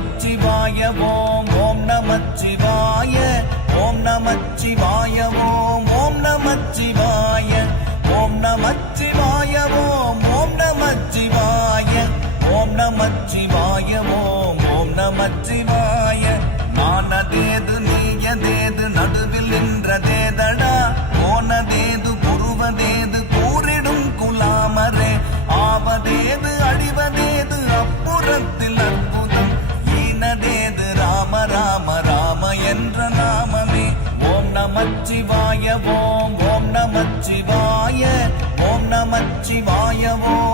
நமச்சிவாய ஓம் ஓம் நமச்சிவாய ஓம் நமச்சிவாய ஓம் ஓம் நமச்சிவாய ஓம் நமச்சிவாய ஓம் ஓம் நமச்சிவாய ஓம் நமச்சிவாய ஓம் ஓம் நமச்சிவாய நானதேது நீயதேது நடுவில் நின்றதேதடா போனதேது புருவதேது கூறிடும் குலாமரே ஆவதேது அழிவதேது அப்புறத்தில் அற்புதம் ஈனதேது ராம ராம ராம என்ற நாமமே ஓம் நமச்சிவாய ஓம் ஓம் நமச்சிவாய ஓம் நமச்சிவாய ஓம்